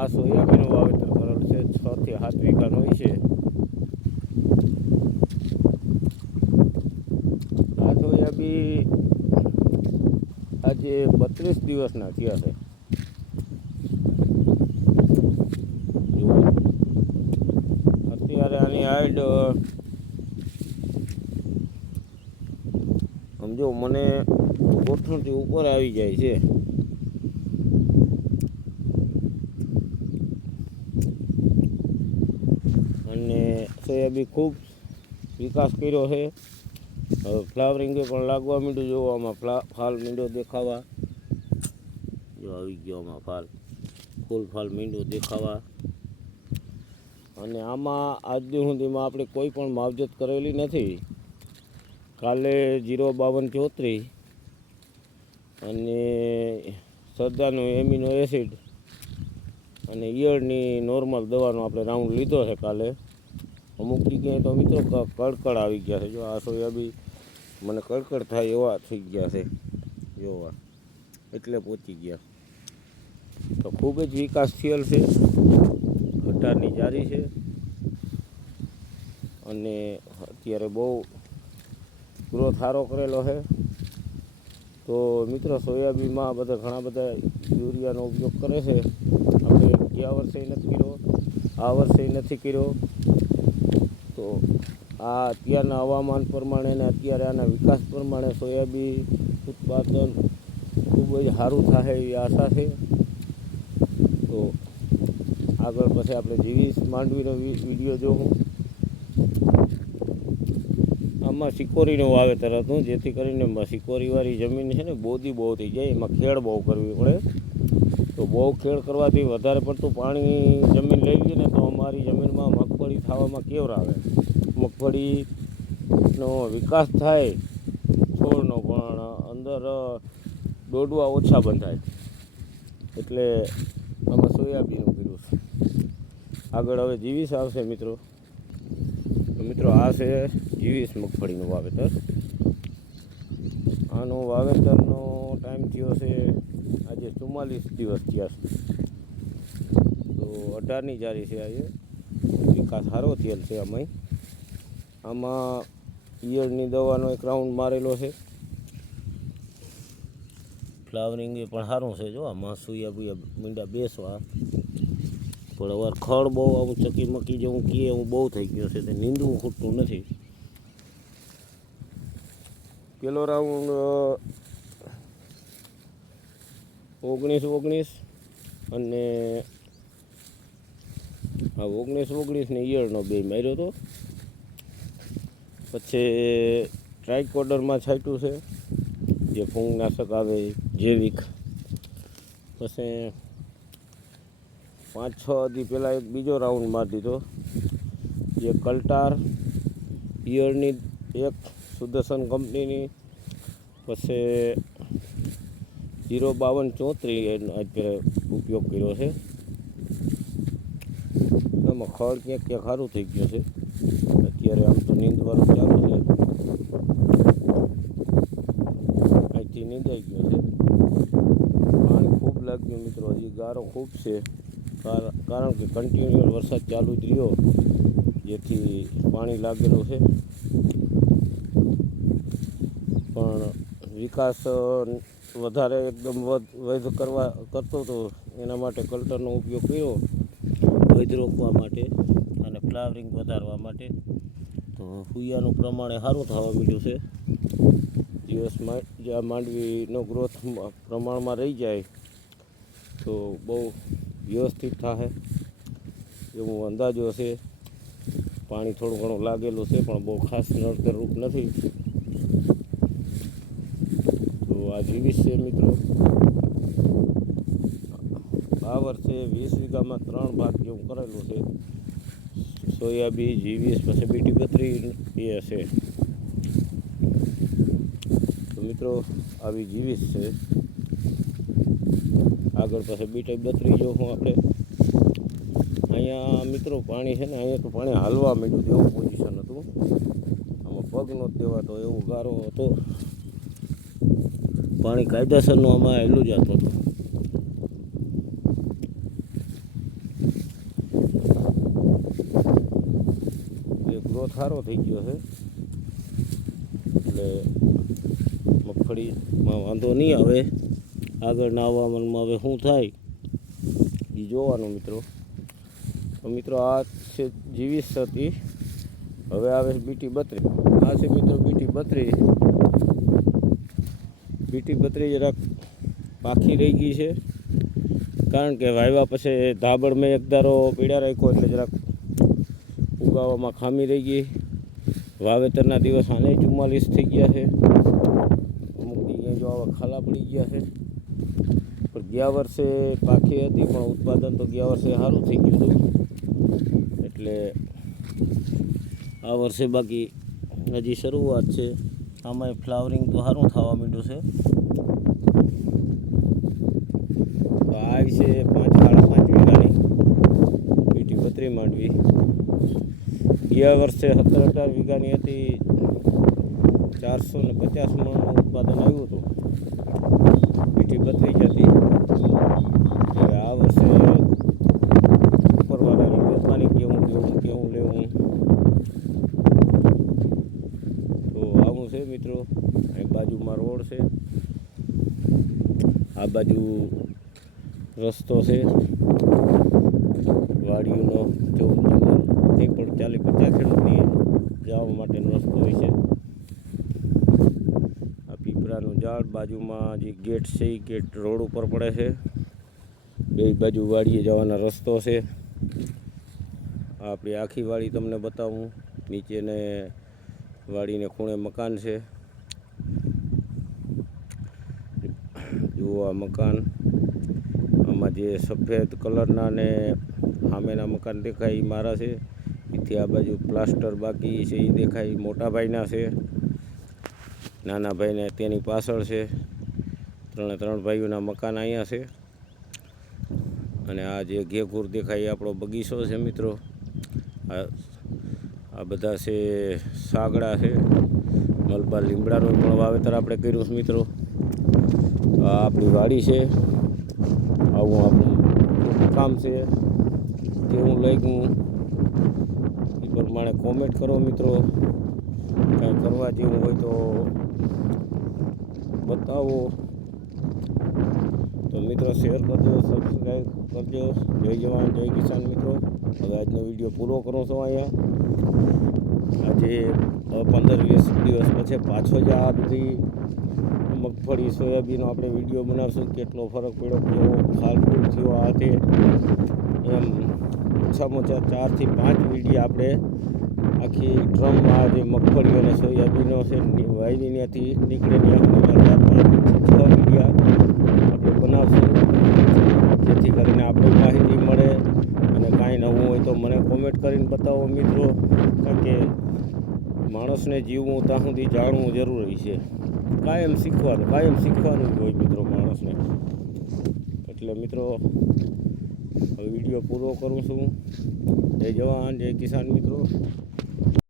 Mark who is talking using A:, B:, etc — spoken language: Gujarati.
A: આ સોયાબીનનું વાવેતર કરેલું છે, છ થી સાત વીઘાનું હોય છે. આ સોયાબી આજે બત્રીસ દિવસના થયા છે. અત્યારે આની હાઈટ સમજો, મને ગોઠણથી ઉપર આવી જાય છે. અને બી ખૂબ વિકાસ કર્યો છે. હવે ફ્લાવરિંગે પણ લાગવા માંડ્યું જોવો આમાં ફ્લા, ફાલ મીંડો દેખાવા. જો આવી ગયો આમાં ફાલ. ફૂલ ફાલ મીંડો દેખાવા. અને આમાં આજ સુધીમાં આપણે કોઈ પણ માવજત કરેલી નથી. કાલે જીરો બાવન ચોત્રીસ અને સરદારનું એમિનો એસિડ અને ઈયળની નોર્મલ દવાનો આપણે રાઉન્ડ લીધો છે કાલે. અમુક જગ્યાએ તો મિત્રો કડકડ આવી ગયા છે. જો આ સોયાબી મને કડકડ થાય એવા થઈ ગયા છે. જોવા. એટલે પહોંચી ગયા. તો ખૂબ જ વિકાસ થયેલ છે. ઘટાડની જારી છે. અને અત્યારે બહુ ગ્રોથ સારો કરેલો છે. તો મિત્રો સોયાબીનમાં બધા ઘણા બધા યુરિયાનો ઉપયોગ કરે છે. આપણે ગયા વર્ષે નથી કર્યો. આ વર્ષે નથી કર્યો. તો આ અત્યારના હવામાન પ્રમાણે અને અત્યારે આના વિકાસ પ્રમાણે સોયાબીન ઉત્પાદન ખૂબ જ સારું થાય એવી આશા છે. તો આગળ પછી આપણે જીવીશ માંડવીનો વીડિયો જોઉં આમાં સિકોરીનું વાવેતર હતું, જેથી કરીને સિકોરીવાળી જમીન છે ને બોદી બહુ થઈ જાય, એમાં ખેડ બહુ કરવી પડે. તો બહુ ખેડ કરવાથી વધારે પડતું પાણી જમીન લઈ લઈએ ને તો અમારી જમીનમાં મગફળી ખાવામાં આવે? મગફળીનો વિકાસ થાય, છોડનો પણ અંદર દોડવા ઓછા બંધાય. એટલે અમે સોયાબીનનું કર્યું છે. આગળ હવે જીવીસ આવશે મિત્રો. મિત્રો આ છે જીવીસ મગફળીનું વાવેતર. આનો વાવેતરનો ટાઈમ થયો છે આજે ચુમ્માલીસ દિવસ થયા છે. તો અઢારની જારી છે આજે વિકાસ સારો થયેલ છે અમે આમાં ઈયળની દવાનો એક રાઉન્ડ મારેલો છે. ફ્લાવરિંગ એ પણ સારું છે જો, આમાં સુયા બુયા મીંડા બેસવા. પણ હવે ખડ બહુ આવું ચકી મકી જેવું કીએ એવું બહુ થઈ ગયું છે, તે નીંદવું ખૂટતું નથી. પેલો રાઉન્ડ ઓગણીસ ઓગણીસ અને આ ઓગણીસ ઓગણીસને ઈયળનો બે માર્યો હતો પછી ટ્રાયકોડરમાં છાંટ્યું છે. જે ફૂંગનાશક આવે, જૈવિક. પછી પાંચ છ દી પહેલાં એક બીજો રાઉન્ડ મારી દીધો. જે કલ્ટાર ઈયળની એક સુદર્શન કંપનીની. પછી જીરો બાવન ચોત્રીસ ઉપયોગ કર્યો છે. એમાં ક્યાંક ક્યાંક સારું થઈ ગયું છે. અત્યારે આમ તો નીંદવાનું ચાલુ છે. અહીંથી નીંદાઈ ગયો છે. પાણી ખૂબ લાગ્યું મિત્રો, હજી ગારો ખૂબ છે. કારણ કે કન્ટિન્યુ વરસાદ ચાલુ જ રહ્યો. જેથી પાણી લાગેલું છે. પણ વિકાસ વધારે એકદમ વૈધ કરવા કરતો હતો એના માટે કલ્ટરનો ઉપયોગ કર્યો. વૈધ રોકવા માટે અને ફ્લાવરિંગ વધારવા માટે. તો હુયાનું પ્રમાણે સારું થવા મળ્યું છે. દિવસમાં જ્યાં માંડવીનો ગ્રોથ પ્રમાણમાં રહી જાય, તો બહુ વ્યવસ્થિત થાય એવું અંદાજો છે. પાણી થોડું ઘણું લાગેલું છે, પણ બહુ ખાસ નડતર રૂપ નથી. તો આ જીવીશ છે મિત્રો. આ વર્ષે વીસ વીઘામાં ત્રણ ભાગ જેવું કરેલું છે. સોયાબી જીવીસ પછી બીટી બત્રી એ હશે. તો મિત્રો, આવી જીવીસ છે. આગળ પાસે બીટી બત્રી જો હું આપણે. અહીંયા મિત્રો પાણી છે ને, અહીંયા તો પાણી હાલવા માંડ્યું એવું પોઝિશન હતું. આમાં પગ નો દેવાતો, એવો ગારો હતો. પાણી કાયદેસરનું આમાં હેલું જતું હતું. સારો થઈ ગયો છે. એટલે મગફળીમાં વાંધો નહીં આવે. આગળના હવામાનમાં હવે શું થાય? એ જોવાનું મિત્રો. તો મિત્રો આ છે જીવીસ હતી. હવે આવે બીટી બત્રી. આ છે મિત્રો બીટી બત્રી. બીટી બત્રી જરાક પાખી રહી ગઈ છે. કારણ કે વાવ્યા પછી ધાબળ મેં એક ધારો પીડા રાખ્યો એટલે જરાક ઉગાવામાં ખામી રહી ગઈ. વાવેતરના દિવસ આને ચુમ્માલીસ થઈ ગયા છે. અમુક જગ્યાએ જો આવા ખાલા પડી ગયા છે. પણ ગયા વર્ષે પાખી હતી, પણ ઉત્પાદન તો ગયા વર્ષે સારું થઈ ગયું હતું. એટલે આ વર્ષે બાકી હજી શરૂઆત છે. આમાં ફ્લાવરિંગ તો સારું થવા માંડ્યું છે. તો આ છે પાંચ, સાડા પાંચ વીઘાની. બીટી બત્રી માંડવી. ગયા વર્ષે સત્તર અઢાર વીઘાની હતી. ચારસો ને પચાસ મણનું ઉત્પાદન આવ્યું હતું. પીઠી બદલી જ હતી. હવે આ વર્ષે ઉપરવાળાની કેવું કેવું લેવું તો આવું છે મિત્રો. અહીં બાજુમાં રોડ છે. આ બાજુ રસ્તો છે. વાડીઓનો ચૌદ નંબર તે પણ ચાલીસ પચાસ ખેડૂતની જવા માટેનો રસ્તો હોય છે. આ પીપળાનું ઝાડ બાજુમાં જે ગેટ છે એ ગેટ રોડ ઉપર પડે છે. બે બાજુ વાડીએ જવાનો રસ્તો છે. આપણી આખી વાડી તમને બતાવું. નીચેને વાડીને ખૂણે મકાન છે. જુઓ આ મકાન. આમાં જે સફેદ કલરના ને સામેના મકાન દેખાય એ મારા છે. એથી આ બાજુ પ્લાસ્ટર બાકી છે એ દેખાય મોટા ભાઈના છે. નાના ભાઈને તેની પાછળ છે. ત્રણે ત્રણ ભાઈઓના મકાન અહીંયા છે. અને આ જે ઘેઘૂર દેખાય એ આપણો બગીચો છે મિત્રો. આ આ બધા છે સાગડા છે. મલબા લીમડાનું પણ વાવેતર આપણે કર્યું છે મિત્રો. આ આપણી વાડી છે. આવું આપણું કામ છે. જે હું લઈ એ પ્રમાણે કોમેન્ટ કરો મિત્રો. કાંઈ કરવા જેવું હોય તો બતાવો. તો મિત્રો શેર કરજો સબસ્ક્રાઈબ કરજો. જય જવાન, જય કિસાન મિત્રો. હવે આજનો વીડિયો પૂરો કરું છું અહીંયા. આજે પંદર વીસ દિવસ પછી પાછો જ આ બધી મગફળી, સોયાબીનનો આપણે વીડિયો બનાવશું. કેટલો ફરક પડ્યો, કેવો ફાલ થયો આ તે, એમ ઓછામાં ઓછા ચારથી પાંચ વીડિયા આપણે આખી ડ્રમમાં જે મગફળી અને સોયાબીનો છે વાયની ત્યાંથી નીકળે ત્યાં ચાર પાંચ છ વીડિયા આપણે બનાવશું. જેથી કરીને આપણે માહિતી મળે અને કાંઈ નવું હોય તો મને કોમેન્ટ કરીને બતાવો મિત્રો, કારણ કે માણસને જીવવું ત્યાં સુધી જાણવું જરૂરી છે. કાયમ શીખવાનું કાયમ શીખવાનું હોય મિત્રો માણસને. એટલે મિત્રો વીડિયો પૂરો કરું છું. જય જવાન જય કિસાન મિત્રો.